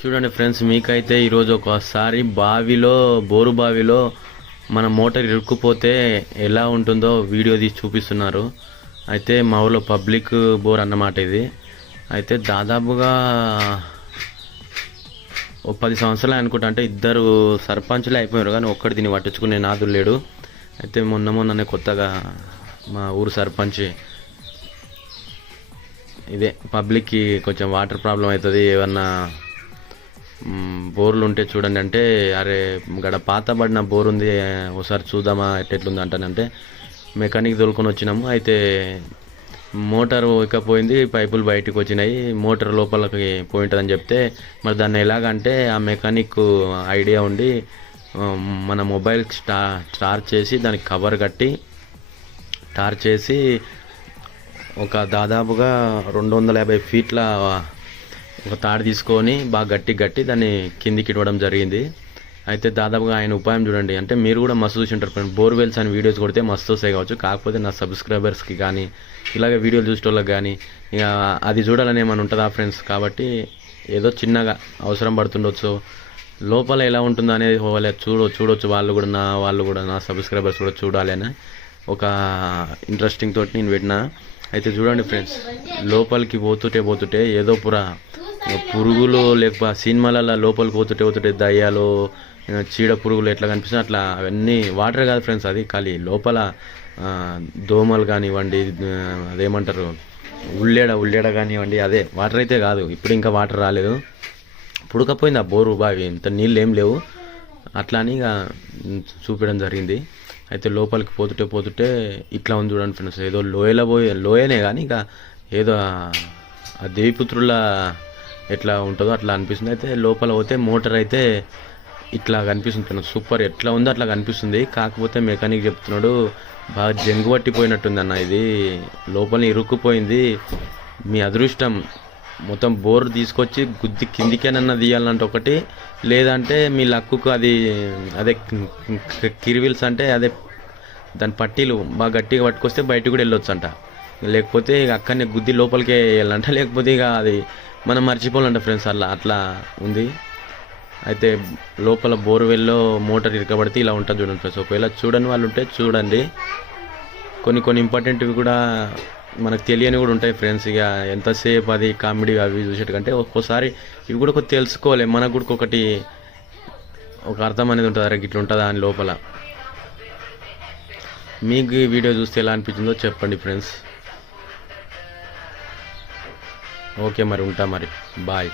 చూడండి ఫ్రెండ్స్, మీకైతే ఈరోజు ఒకసారి బోరు బావిలో మన మోటార్ ఇరుక్కుపోతే ఎలా ఉంటుందో వీడియో తీసి చూపిస్తున్నారు. అయితే మా ఊళ్ళో పబ్లిక్ బోర్ అన్నమాట ఇది. అయితే దాదాపుగా ఓ 10 సంవత్సరాలు అనుకుంటా. అంటే ఇద్దరు సర్పంచులే అయిపోయారు కానీ ఒక్కటి దీన్ని పట్టించుకునే నాదులు లేడు. అయితే మొన్ననే కొత్తగా మా ఊరు సర్పంచ్ ఇదే పబ్లిక్కి కొంచెం వాటర్ ప్రాబ్లం అవుతుంది, ఏమన్నా బోర్లు ఉంటే చూడండి అంటే, అరే గడ పాత పడిన బోర్ ఉంది ఒకసారి చూద్దామా ఎట్లెట్లుంది అంటానంటే మెకానిక్ తోలుకొని వచ్చినాము. అయితే మోటార్ ఎక్కపోయింది, పైపులు బయటకు వచ్చినాయి, మోటార్ లోపలికి పోయింటుందని చెప్తే మరి దాన్ని ఎలాగంటే ఆ మెకానిక్ ఐడియా ఉండి మన మొబైల్ చార్జ్ చేసి దానికి కవర్ కట్టి టార్చ్ చేసి ఒక దాదాపుగా 250 ఫీట్ల ఒక తాడు తీసుకొని బాగా గట్టి దాన్ని కిందికి ఇవ్వడం జరిగింది. అయితే దాదాపుగా ఆయన ఉపాయం చూడండి. అంటే మీరు కూడా మస్తు చూసి ఉంటారు ఫ్రెండ్, బోర్వెల్స్ అని వీడియోస్ కొడితే మస్తు వస్తాయి కావచ్చు. కాకపోతే నా సబ్స్క్రైబర్స్కి కానీ ఇలాగే వీడియోలు చూసేటోళ్ళకి కానీ ఇక అది చూడాలని ఏమైనా ఉంటుందా ఫ్రెండ్స్. కాబట్టి ఏదో చిన్నగా అవసరం పడుతుండొచ్చు, లోపల ఎలా ఉంటుందో అనేది చూడొచ్చు. వాళ్ళు కూడా నా సబ్స్క్రైబర్స్ కూడా చూడాలి అని ఒక ఇంట్రెస్టింగ్ తోటి నేను పెట్టినా. అయితే చూడండి ఫ్రెండ్స్, లోపలికి పోతుంటే ఏదో పురుగులు లేకపోతే సినిమాలలో లోపలికి పోతుంటే దయ్యాలు, చీడ పురుగులు ఎట్లా కనిపిస్తుంది అట్లా అవన్నీ వాటర్ కాదు ఫ్రెండ్స్, అది ఖాళీ లోపల దోమలు కానివ్వండి, అదేమంటారు ఉల్లేడ కానివ్వండి, అదే వాటర్ అయితే కాదు. ఇప్పుడు ఇంకా వాటర్ రాలేదు, పుడకపోయింది ఆ బోరు బావి, ఇంత నీళ్ళు ఏం లేవు. అట్లా అని ఇక చూపించడం జరిగింది. అయితే లోపలికి పోతుంటే ఇట్లా ఉంది చూడండి ఫ్రెండ్స్, ఏదో లోయనే కానీ ఇక ఏదో ఆ దేవిపుత్రుల ఎట్లా ఉంటుందో అట్లా అనిపిస్తుంది. అయితే లోపల పోతే మోటార్ అయితే ఇట్లా కనిపిస్తుంది సూపర్, ఎట్లా ఉందో అట్లా కనిపిస్తుంది. కాకపోతే మెకానిక్ చెప్తున్నాడు బాగా జంగు పట్టిపోయినట్టుంది అన్న, ఇది లోపల ఇరుక్కుపోయింది, మీ అదృష్టం మొత్తం బోర్ తీసుకొచ్చి గుద్ది కిందికేనన్నా తీయాలంటే ఒకటి, లేదంటే మీ లక్కుకు అది అదే కిరివిల్స్ అంటే అదే దాని పట్టీలు బాగా గట్టిగా పట్టుకొస్తే బయటకు కూడా వెళ్ళొచ్చు అంట. లేకపోతే ఇక అక్కడనే గుద్ది లోపలికే వెళ్ళాలంట, లేకపోతే ఇక అది మనం మర్చిపోవాలంట ఫ్రెండ్స్. అట్లా ఉంది. అయితే లోపల బోర్వెల్లో మోటార్ ఇరకబడితే ఇలా ఉంటుంది చూడండి ఫ్రెండ్స్. ఒకవేళ చూడని వాళ్ళు ఉంటే చూడండి. కొన్ని ఇంపార్టెంట్వి కూడా మనకు తెలియని కూడా ఉంటాయి ఫ్రెండ్స్. ఇక ఎంతసేపు అది కామెడీ అవి చూసేటకంటే ఒక్కోసారి ఇవి కూడా కొద్ది తెలుసుకోవాలి, మనకు కూడా ఒక అర్థం అనేది ఉంటుంది, అరే ఇట్లా ఉంటుందా అని లోపల. మీకు ఈ వీడియో చూస్తే ఎలా అనిపించిందో చెప్పండి ఫ్రెండ్స్. ఓకే మరి ఉంటా మరి, బాయ్.